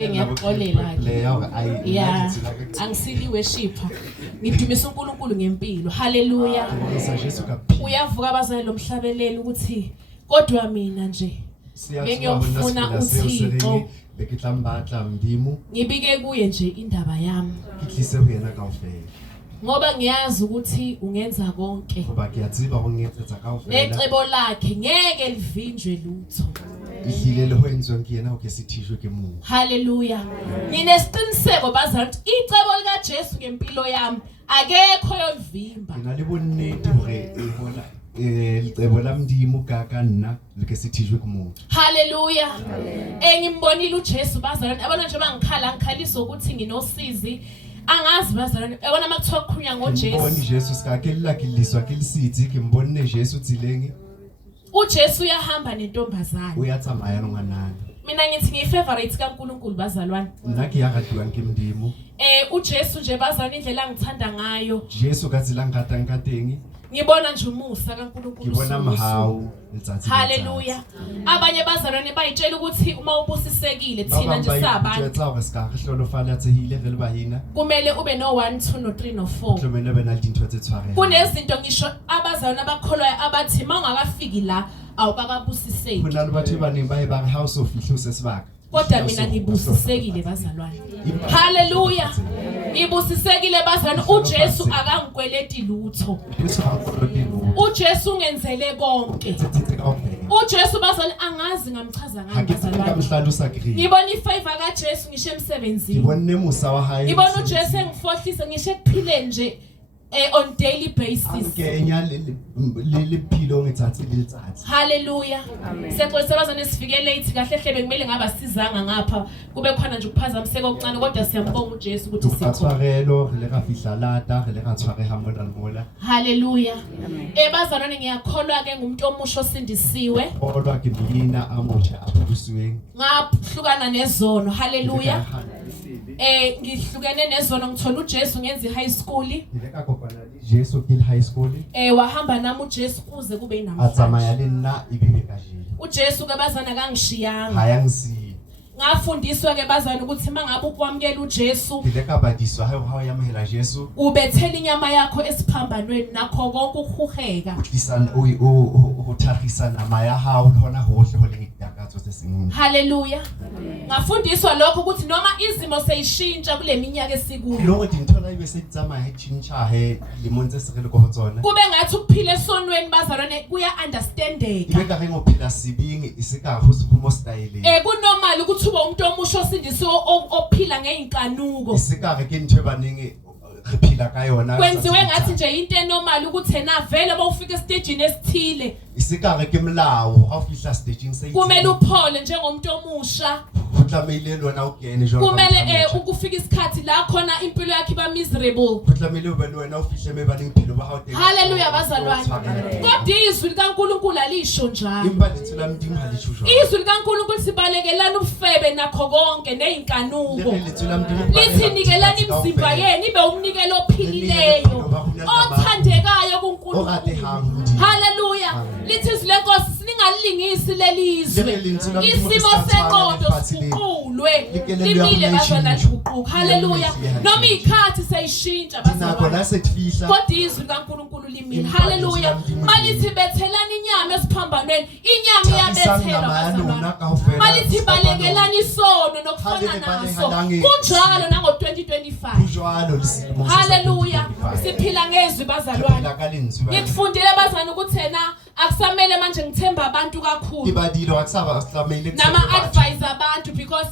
Ngiyaxolela ke. Yeah, angisili worshipper. Ngidumisa uNkulunkulu ngempilo. Hallelujah. Uyavuka abazali lomhlabeleli ukuthi kodwa mina nje ngiyofuna uThixo bekitlambatla mdimu ngibike kuye nje indaba yami. kitlise uyena kaofela Ngoba ngiyazi ukuthi ungenza konke. ngoba kiyatsiba ungetsetsa kaofela Necebo lakhe ngeke livinjwe lutho. ihlile ho enzwe ngiyena o ke sithishwe ke Mungu. Hallelujah. Nginesiqiniseko bazali icebo lika Jesu ngempilo yami akekho yolivimba. Ngina le bonnete hore e bona licebo la mdimu ka nna le ke sithishwe ke Mungu. Hallelujah. Engimbonile uJesu bazalwane abona nje bangikhala ngikhalisa ukuthi nginosizi angazi bazalwane yabona makuthiwa kukhulunywa ngoJesu. Ngibona Jesu sikake lilakiliswa ke lisithi ke mbonne Jesu tsilenge uJesu uyahamba nentombazana. uyatsamaya nonganani. Mina ngithi ngiyifavorite kaNkulunkulu bazalwane. Nna ke ya ratuwa ke mdimu. uJesu nje bazalwane indlela angithanda ngayo. Jesu ka tsela ngata nkateng. Ngibona nje umusa kaNkulunkulu. Ngibona mahawu letsatsi. Hallelujah. Abanye bazalwane bayitshela ukuthi uma ubusisekile thina nje sabantu tsa hore ska re hlolofala tsehile re le bahina. kumele ube no 1 2 no 3 no 4. Hlomene bena le dintho tse tshwarehang. Kunezinto ngisho abazalwane abakholwayo abathi mangakafiki la awukakabusiseki. Kuna le batho ba neng ba e ba re house of fihlo se sebaka. Kodwa mina ngibusisekile bazalwane. Hallelujah. Ngibusisekile bazalwane uJesu akangikweleti lutho. uJesu ungenzele konke. uJesu bazalwane angazi ngamchaza ngani bazalwane. Ngibona ifavor kaJesu ngisho emsebenzini. Ngibona musa wa hae. Ngibona uJesu engifohlisa ngisho ekuphile nje on daily basis. Ngenya le philo ngitsatsi le letsatsi. Hallelujah. Sekuthi abazane sifike late kahle hle bekumele ngaba sizanga ngapha kube khona nje ukuphazamiseka okuncane kodwa siyambonga uJesu ukuthi sikho. Tshwarelo re le ga fihla lata re le ga tshwareha mola. Hallelujah. Bazalwane ngiyakholwa ke ngumuntu omusho osindisiwe. Kodwa ke mina amusha aphusweng. Ngahlukana nezono. Hallelujah. Ngihlukene nezono ngithola uJesu ngenza high school. Ngileka kopana le Jesu ke high school. Wahamba nami uJesu kuze kube inamhlanje. Atsamaya le nna ibebe kajile. uJesu ke bazana kangishiyanga. Hayangisi. Ngafundiswa ke bazana ukuthi mangabe ukwamukela uJesu ngileka badiswa ha ya mahela Jesu ubethela inyama yakho esiphambanweni nakho konke ukuhugeka uhlisa uthahisa nama ya hawo khona hohle hole ngidakatso sesingini. Hallelujah. Ngafundiswa lokho ukuthi noma izimo seyishintsha kule minyaka esikuyo lo ngithola ibe setsama echintsha he limonze sekele go tsona kube ngathi ukuphila esonweni bazalwane kuya understandeka ibe ka ngophila sibingi isika ho siphumo style kunormal ukuthi ube umuntu omusho osindisiwe ophila ngeinkanuko isika ke ntwe baningi rephila ka yona kwenziwe ngathi nje into enormal ukuthi ena vele bawufika estage esithile isika ke mlawo awufihla staging say kumele uphole njengomuntu omusha utlamile lona ugene nje kumele ukufika isikhathi la khona impilo yakhe iba miserable utlamile ube wena ufihle mebaningi philo ba hawu. Hallelujah bazalwane. Kodwa izwi likaNkulunkulu alisho njalo. Impali thula mdingi halisho njalo. Izwi likaNkulunkulu sibalekelana ufebe nakho konke neinkanuko. Lithi nikelani imizimba yenu ibe umnikelo ophilileyo othandekayo kuNkulunkulu. Hallelujah. Lithi izwi lenkosi singalingisi lelizwe. Isimo seqondo siqulwe. Limile bazalwane liququka. Hallelujah. Noma ikhathi seyishintsha bazalwane. Kodwa izwi likaNkulunkulu limile. Hallelujah. Malithi bethelana inyama esiphambanweni inyama iyabethelwa bazalwane. Malithi balekelana isono nokufana naso kunjalo nango 2025. Hallelujah. Siphila ngezwi bazalwane. Ngikufundile bazalwane ukuthi ena akusamele manje ngithemba abantu kakhulu. Ibadilo akusaba asilamele nama advise abantu because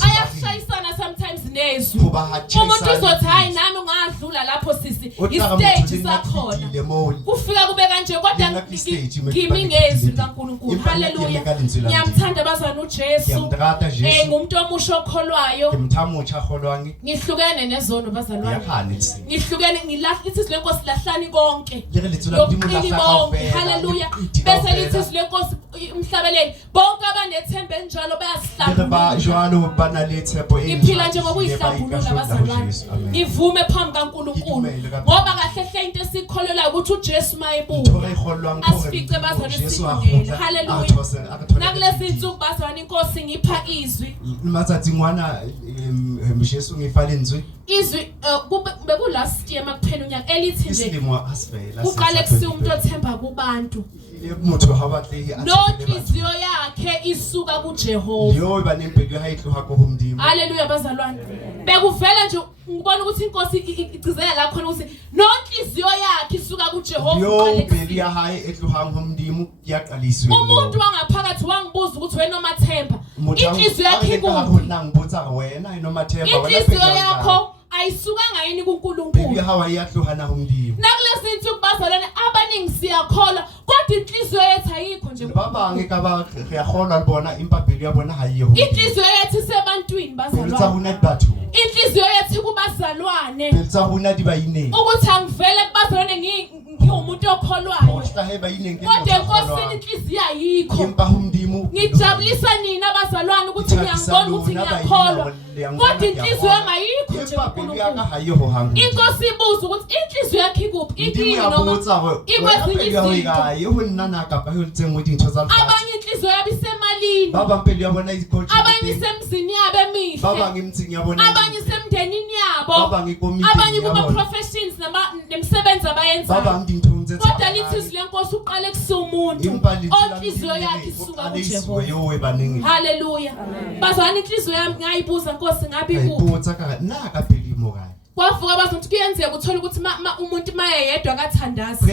ayashayisana sometimes nezwi. Umuntu uzothi hayi nami ungadlula lapho sisi istage sakhona. Kufika kube kanje kodwa ngimi ngezwi likaNkulunkulu. Hallelujah. Ngiyamthanda bazana uJesu. Ngumuntu omusho okholwayo. Ngimthamutsha kholwangi. Ngihlukene nezono bazalwane. Ngihlukene ngilahlithi lenkosi lahlani konke. Hallelujah. Bese lithi lenkosi umhlabeleli bonke abanethemba enjalo ba jwalo ba na le tshepo e ngiphila njengoba uyihlambulula abazalwane ngivume phambi kaNkulunkulu ngoba kahle hle into esikholelayo ukuthi uJesu mayebuya asifice bazalwane singene haleluya nakulezi insuku bazalwane inkosi ngipha izwi matsatsing ngwana Jesu ngifale nzwi izwi beku last year makuphela unyaka elithi nje isilimo asivela uqale kusiya umuntu othemba kubantu umuntu habatlehi nonhliziyo yakhe isuka kuJehova yo banempilo hayihluha kohumndimo haleluya bazalwane bekuvela nje ngibona ukuthi inkosi igcizela la khona ukuthi nonhliziyo yakhe isuka kuJehova yo beliya hayi ehluhanga homndimo kuyaqaliswe umuntu wangaphakathi wangibuza ukuthi wena Mathemba inhliziyo yakhe ikuphi nangibuza wena inomathemba wena inhliziyo yakho ayisukanga yini kuNkulunkulu beliya hawa iyahluhana homndimo nakulezi insuku bazalwane abaningi siyakholwa kodwa inhliziyo yethu ayikho nje baba ngekaba ngiyakholwa libona impabheli yabona hayiyo inhliziyo yethu sebantwini bazalwane ngitsabuna bathu inhliziyo yethu kubazalwane ngitsabuna dibayine ukuthi angivele kubazalwane ngiwumuntu okholwayo hlaheba yinenke kodwa enkosini inhliziyo ayikho impa homndimo ngijabulisa nina abazalwane ukuthi ngiyangibona ukuthi ngiyakholwa kodwa inhliziyo yami ayikho nje kuNkulunkulu inkosi ibuza ukuthi inhliziyo yakhe ikuphi ikini noma ikwezinye abanye inhliziyo yabo isemalini abanye isemzini yabo emihle abanye isemndenini yabo abanye kuma professions nemisebenzi abayenzayo kodwa lithi izwi lenkosi uqale kusumuntu onhliziyo yakhe isuka kuJehova haleluya bazalwane inhliziyo yami ngayibuza Nkosi ngabe ikuphi kwavuka bazothi kuyenzeka uthola ukuthi umuntu maye yedwa kathandaza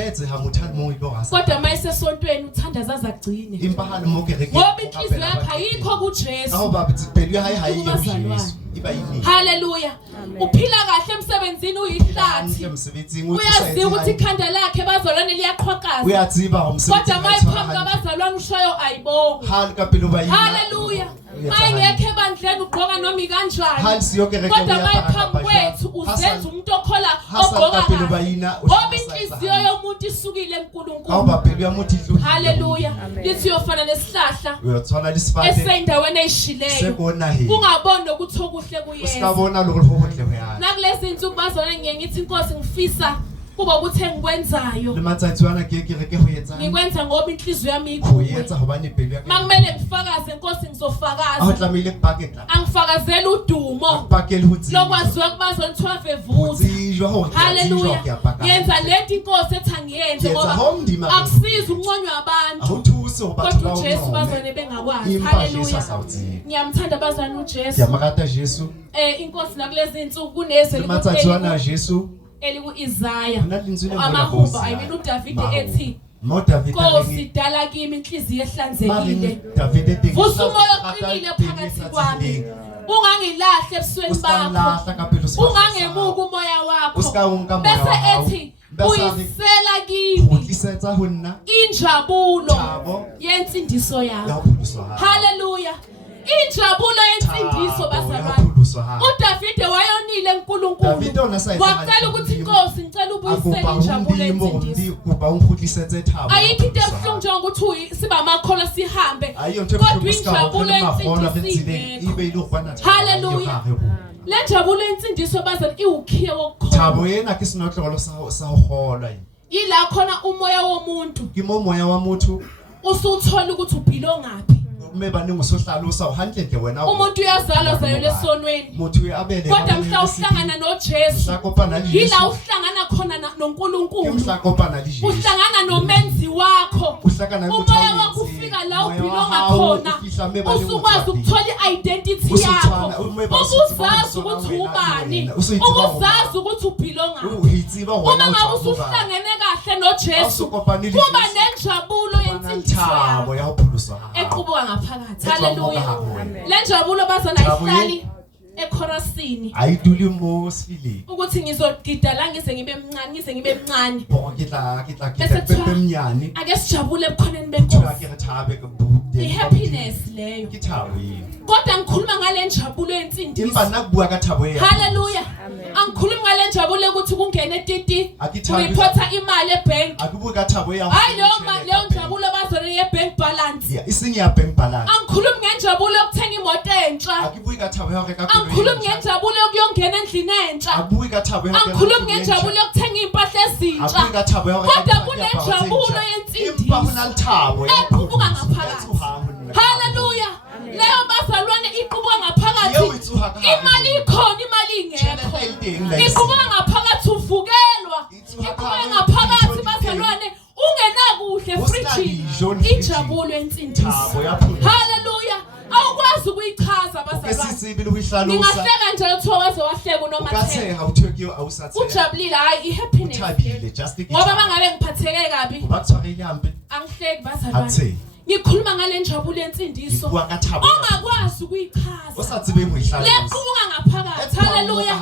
kodwa mayise esontweni uthandaza azagcine ngoba inhliziyo yakhe ayikho kuJesu haleluya uphila kahle emsebenzini uyihlathi uyazi ukuthi ikhanda lakhe bazalwane liyaqhwakaza kodwa mayiphambi kabazalwane ushayo ayibonga haleluya mayengekho ebandleni ugqoka noma ikanjani kodwa mayiphambi kwethu uzenza umuntu okhola ogqoka kahle ngoba inhliziyo yomuntu isukile kuNkulunkulu haleluya lithi uyofana nesihlahla eseyindaweni eyishileyo ungaboni ukuthi okuhle kuyena nakulezi insuku bazalwane ngiye ngithi inkosi ngifisa kuba ukuthi engikwenzayo ngikwenza ngoba inhliziyo yami ikhuye makumele ngifakaze Nkosi ngizofakaza angifakazela udumo lokwaziwa kubazo 12 evuza haleluya yenza lento inkosi ethi angiyenze ngoba akusiza unconywa abantu kodwa uJesu bazane bengakwazi haleluya ngiyamthanda bazana uJesu inkosi nakulezi insuku kunezwe Jesu eliku Isaiah amahumba ayimini uDavid ethi Nkosi dala kimi inhliziyo ehlanzekile vusa umoya oqinile phakathi kwami ungangilahle ebusweni bakho ungangemuka umoya wakho bese ethi uyisela kimi injabulo yensindiso yakho haleluya injabulo yensindiso bazalwane uDavid wayonile eNkulunkulu wacela ukuthi inkosi ngicela ubuyisele injabulo yensindiso ayikho into ebuhlungu njengokuthi siba amakhola sihambe kodwa injabulo yensindiso haleluya le jabulo yensindiso bazalwane iwukhiye wokukholwa thabo yena kisinohlolo saholola yila khona umoya womuntu kimomoya wamuntu usuthola ukuthi uphilo ngapi mebaningi usohlala usawuhandle wena umuntu uyazalwa zayo lesonweni umuntu uyabele kodwa mhla uhlangana noJesu yila uhlangana khona noNkulunkulu uhlangana nomenzi wakho umoya wakho ufika la uphilonga khona usukwazi ukuthola identity yakho ukuzazi ukuthi ubani ukuzazi ukuthi uphilonga uma ngabe usuhlangene kahle noJesu kuba nenjabulo yensindiso yakho equbuka ngaphakathi haleluya le njabulo bazana ihlali ekhorasini ayiduli mosifile ukuthi ngizogida la ngize ngibe mncane bemnyane ake sijabule ebukhoneni benkosi happiness leyo kodwa ngikhuluma ngale njabulo yensindiso imba nakubuka kathabo yena haleluya angikhulumi ngale njabule ukuthi kungene titi Akithandi- uyiphotha imali ebank Akubuki ka Thabo ya. hayi leyo njabule bazone ye-bank balance Yeah, isingi ya bank balance. angikhulumi ngenjabulo yokuthenga imoto entsha Akibuki ka Thabo ya ka angikhulumi ngenjabulo yokuyongena endlini entsha Abuki ka Thabo ya. angikhulumi ngenjabulo yokuthenga impahla ezintsha Abuki ka Thabo ya. kodwa kunenjabulo yensindiso Impahla Thabo. equbuka ngaphakathi haleluya leyo bazalwane iqubuka ngaphakathi imali ikhona imali ingekho iqubuka ngaphakathi uvukelwa iqubuka ngaphakathi bazalwane ungenakuhle fridge injabulo yensindiso haleluya awukwazi ukuyichaza bazalwane Esisibili ukuyihlalusa. ningahleka nje uthiwa waze wahleka unoma Ukathe awutheki awusathe. ujabulile hayi ihappiness Uthabile just ngoba bangabe ngiphatheke kabi Bakuthwake ilambe. angihleki bazalwane Athe. ngikhuluma ngale njabulo yensindiso Ibuka ka Thabo. ongakwazi ukuyichaza Osatsibe ngoyihlalusa. lequbuka ngaphakathi haleluya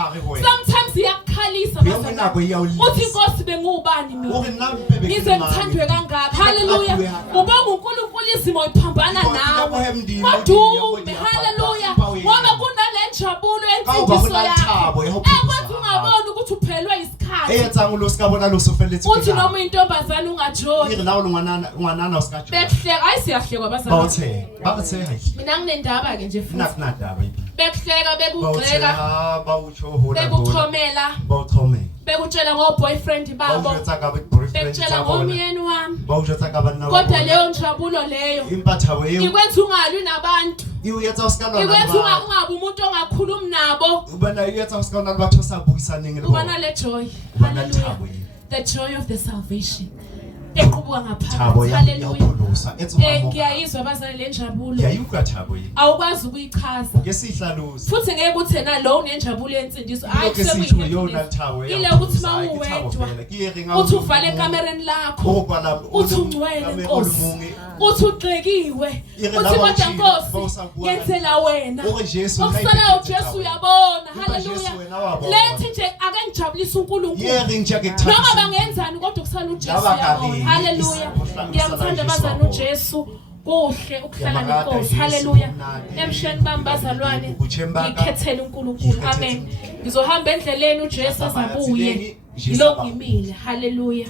sometimes iyakukhalisa Uyabonako iyawulisa. uthi inkosi bengubani mina Uri nami bebe. ngize ngithandwe kangaka haleluya ubonga uNkulunkulu izimo iphambana nawe madume haleluya ngoba kunale njabulo yensindiso yakho ekwathi ungaboni ukuthi uphelwe isikhathi Eyetsa ngulosikabona losofeletsi. uthi noma intombazana ungajoni Ngire nawo ngwanana usikajona. bekuhleka hayi siyahlekwa bazalwane Bawuthe. Bakuthe hayi. mina nginendaba ke nje futhi Nakunadaba ibi. bekuhleka Bawuthe bekugxeka bawutsho hola. bekuchomela Bawuthome. bekutshela ngo-boyfriend babo Bawuthetsa kabe boyfriend bekutshela tsabona. ngomyeni wami Bawuthetsa kabe nawo. kodwa leyo njabulo leyo Impathabo yeo. ikwenza ungalwi nabantu Iyetsa usikalwa ikwenza nabantu. ungabi umuntu ongakhulumi nabo Ubana iyetsa usikalwa nabantu osabuyisana ngelo. ubana le joy Ubana hallelujah Thabo yeo. the joy of the salvation equbuka Thabo ngaphakathi ya hallelujah yaphulusa. Etsumamo. ngiyayizwa abazali le njabulo Yayuka Thabo yeo. awukwazi ukuyichaza Ngesihlalusa. futhi ngeke uthi na lo unenjabulo yensindiso hayi Lokho esitsho yona kuseyihappiness Thabo yeo. ile ukuthi mawuwedwa uthi uvale ekamereni lakho uthi ungcwele Nkosi uthi ugxekiwe uthi kodwa Nkosi yenzela wena okusalayo Jesu uyabona haleluya lethi nje ake ngijabulise uNkulunkulu noma bangenzani kodwa kusala uJesu uyabona haleluya ngiyamthanda abazana uJesu kuhle ukuhlala nenkosi haleluya emsheni bami bazalwane ngikhethele uNkulunkulu amen ngizohamba endleleni uJesu azabuye yilo ngimile haleluya